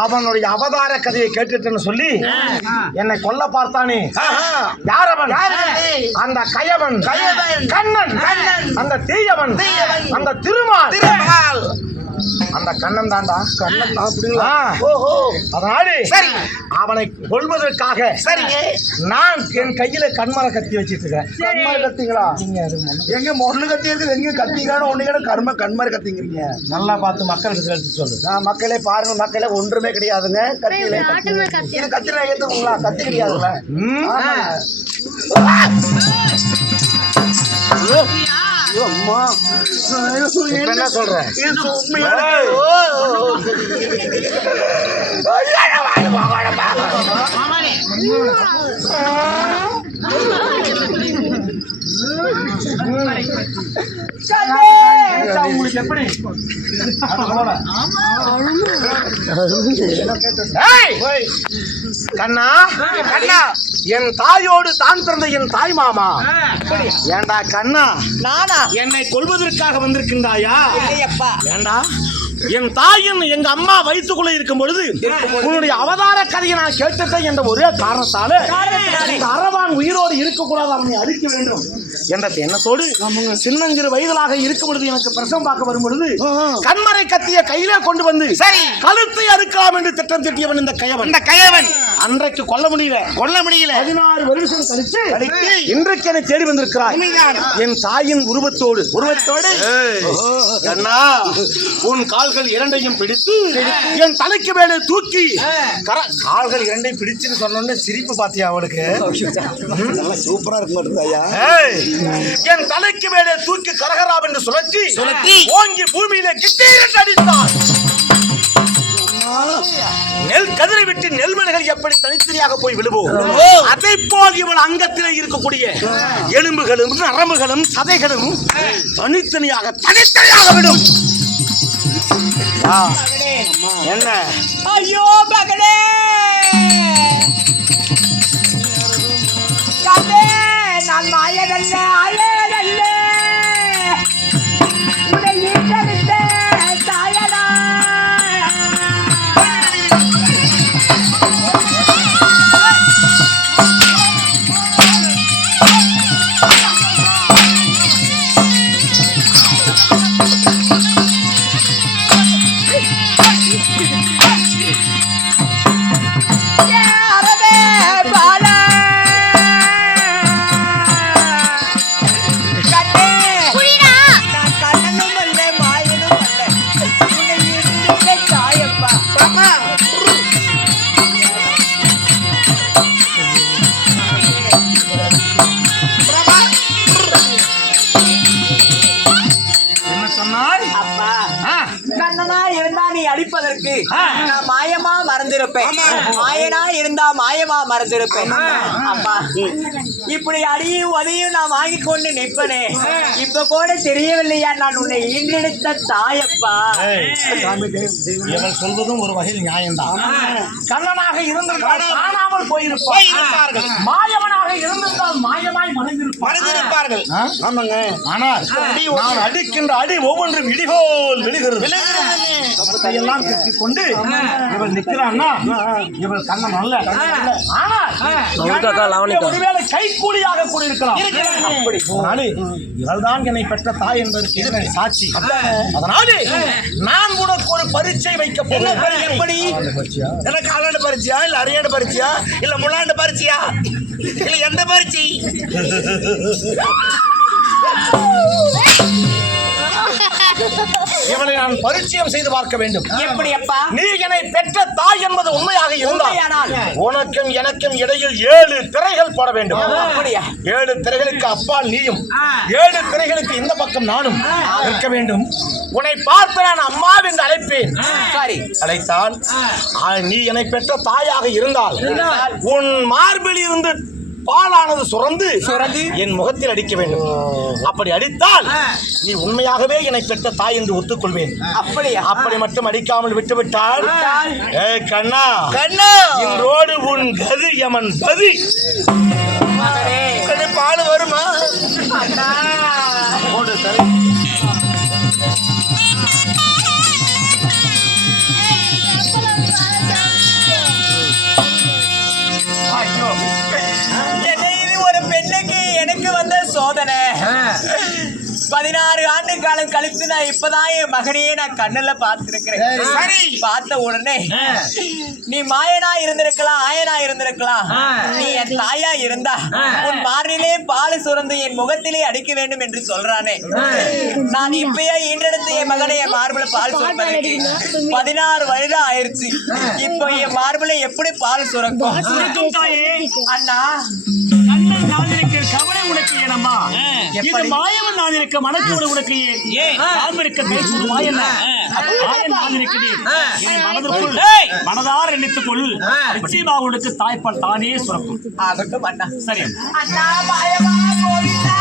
அவனுடைய அவதார கதையை கேட்டுட்டேன்னு சொல்லி என்னை கொல்ல பார்த்தானே. யார் அவன்? அந்த கயவன் கண்ணன், அந்த தீயவன் அந்த திருமால், அந்த கண்ணன் தாண்டா. கண்ணன் அப்படிங்களா? ஓஹோ. அதனால சரி, அவனை கொல்வதற்காக நான் என் கையில கண்மர கத்தி வச்சிட்டு இருக்கேன். கண்மர கத்திங்களா? எங்க மொண்ணு கத்தி இருக்குது, எங்க கத்திக்கான ஒண்ணுக்கான கண்மர கத்திங்கிறீங்க. நல்லா பார்த்து மக்களுக்கு எடுத்து சொல்லு. மக்களே பாருங்க, மக்களே ஒன்றுமே கிடையாதுங்க. கத்தியில கத்தில ஏத்துங்களா? கத்தி கிடையாதுங்க. என்ன சொல்றேன்? உங்களுக்கு எப்படி கண்ணா? கண்ணா, என் தாயோடு தான் பிறந்த என் தாய் மாமா. ஏண்டா கண்ணா, நானா என்னை கொல்வதற்காக வந்திருக்கின்றாயா? ஏண்டா, என் தாயின் எங்க அம்மா வயிற்றுக்குள்ள இருக்கும் பொழுது உன்னுடைய அவதார கதையை நான் கேட்டுட்டேன் என்ற ஒரே காரணத்தால அரவான் உயிரோடு இருக்கக்கூடாது, அவனை அழிக்க வேண்டும் என்ற எண்ணத்தோடு சின்னஞ்சிறு வயதலாக இருக்கும் பொழுது எனக்கு பிரசவம் பார்க்க வரும் பொழுது கண்மரை கத்திய கையிலே கொண்டு வந்து சரி கழுத்தை அறுக்கலாம் என்று திட்டம் திட்டியவன் இந்த கயவன். அன்றைக்கு கொல்ல முடியல 16 வருஷம் கழித்து இன்றைக்கு என்னை தேடி வந்திருக்கிறார் என் தாயின் உருவத்தோடு. கண்ணா, உன் கால்கள் இரண்டையும் பிடித்து என் தலைக்கு மேலே தூக்கி, கால்கள் இரண்டையும் பிடிச்சுன்னு சொன்ன சிரிப்பு பாத்தியா அவனுக்கு? சூப்பரா இருக்கு. என் தலைக்கு மேலே தூக்கி கரகராம் என்று சுழற்றி ஓங்கி பூமியிலே கிட்டீர் அடித்தான். நெல் கதிரை விட்டு நெல்மணிகள் எப்படி தனித்தனியாக போய் விழுவோம், அதை போல் இவள் அங்கத்திலே இருக்கக்கூடிய எலும்புகளும் நரம்புகளும் சதைகளும் தனித்தனியாக விடும். என்ன? ஐயோ மகளே, நான் மாயதல்ல, அழகல்ல, உன்னை ஈட்டெடுத்த தாயடா. அடிப்பதற்கு நான் மாயமா மறந்திருப்பேன், மாயனா இருந்தா மாயமா மறந்திருப்பேன். அப்பா, இப்படி அடியும் உதையும் நான் வாங்கி கொண்டு நிற்பனே, இப்ப கூட தெரியவில்லையா நான் உன்னை ஈன்றெடுத்த தாயப்பா. இவன் சொல்வதும் ஒரு வகையில் நியாயம்தான். கண்ணனாக இருந்திருந்தால் காணாமல் போயிருப்பார்கள், மாயவனாக இருந்திருந்தால் மாயமாய் மறைந்திருப்பார்கள். ஆமாங்க. ஆனால் நான் அடிக்கின்ற அடி ஒவ்வொன்றும் இடிபோல் விழுகிறது. எல்லாம் திட்டிக் கொண்டு இவள் நிற்கிறான்னா இவள் கண்ணன் அல்ல. ஆனால் ஒருவேளை கைக்கூலியாக கூட இருக்கலாம். இவள் தான் என்னை பெற்ற தாய் என்பதற்கு இதனை சாட்சி. அதனாலே நான் உனக்கு ஒரு பரீட்சை வைக்க போகிறேன். எப்படி? எனக்கு காலாண்டு பரீட்சையா, இல்ல அரையாண்டு பரீட்சையா, இல்ல முழாண்டு பரீட்சையா, இல்ல எந்த பரீட்சை? இவனை நான் பரிச்சயம் செய்து பார்க்க வேண்டும். எப்படி அப்பா? நீ என்னை பெற்ற தாய் என்பது உண்மையாக இருந்தால் உனக்கும் எனக்கும் இடையில் 7 திரைகள் போட வேண்டும். அப்படியா? 7 திரைகளுக்கு அப்பால் நீயும், 7 திரைகளுக்கு இந்த பக்கம் நானும் இருக்க வேண்டும். உன்னை பார்த்து நான் அம்மா என்று அழைப்பேன். சரி. அழைத்தால் நீ என்னை பெற்ற தாயாக இருந்தால் உன் மார்பில் இருந்து பாலானது சுரந்து என் முகத்தில் அடிக்க வேண்டும். அப்படி அடித்தால் நீ உண்மையாகவே என்னை பெற்ற தாய் என்று ஒத்துக்கொள்வேன். அப்படியா? அப்படி மட்டும் அடிக்காமல் விட்டுவிட்டால் கண்ணா கண்ணா இன்றோடு உன் கதி யமன் கதி. பால் வருமா? எனக்கு வந்த சோதனை 16 ஆண்டு காலம் கழித்து நான் இப்பதான் என் மகனையே நான் கண்ணுல பார்த்திருக்கிறேன். பார்த்த உடனே நீ மாயனா இருந்திருக்கலாம், ஆயனா இருந்திருக்கலாம், நீ என் தாயா இருந்தா உன் மார்பிலே பால் சுரந்து என் முகத்திலே அடிக்க வேண்டும் என்று சொல்றானே. நான் இப்பயே ஈன்றெடுத்து என் மகனை என் மார்பில பால் சுரப்பதற்கு 16 வயது ஆயிருச்சு. இப்போ என் மார்பில எப்படி பால் சுரக்கும்? அண்ணா கவலை உனக்கு ஏனம்மா? இது மாயவன் நான் இருக்க மனத்தோடு உனக்கு மனதார நினைத்துக்கொள். நிச்சயமாக உனக்கு தாய்ப்பால் தானே சுரக்கும். ஆகட்டும் அண்ணா. சரி அண்ணா மாயவா கோவிந்தா.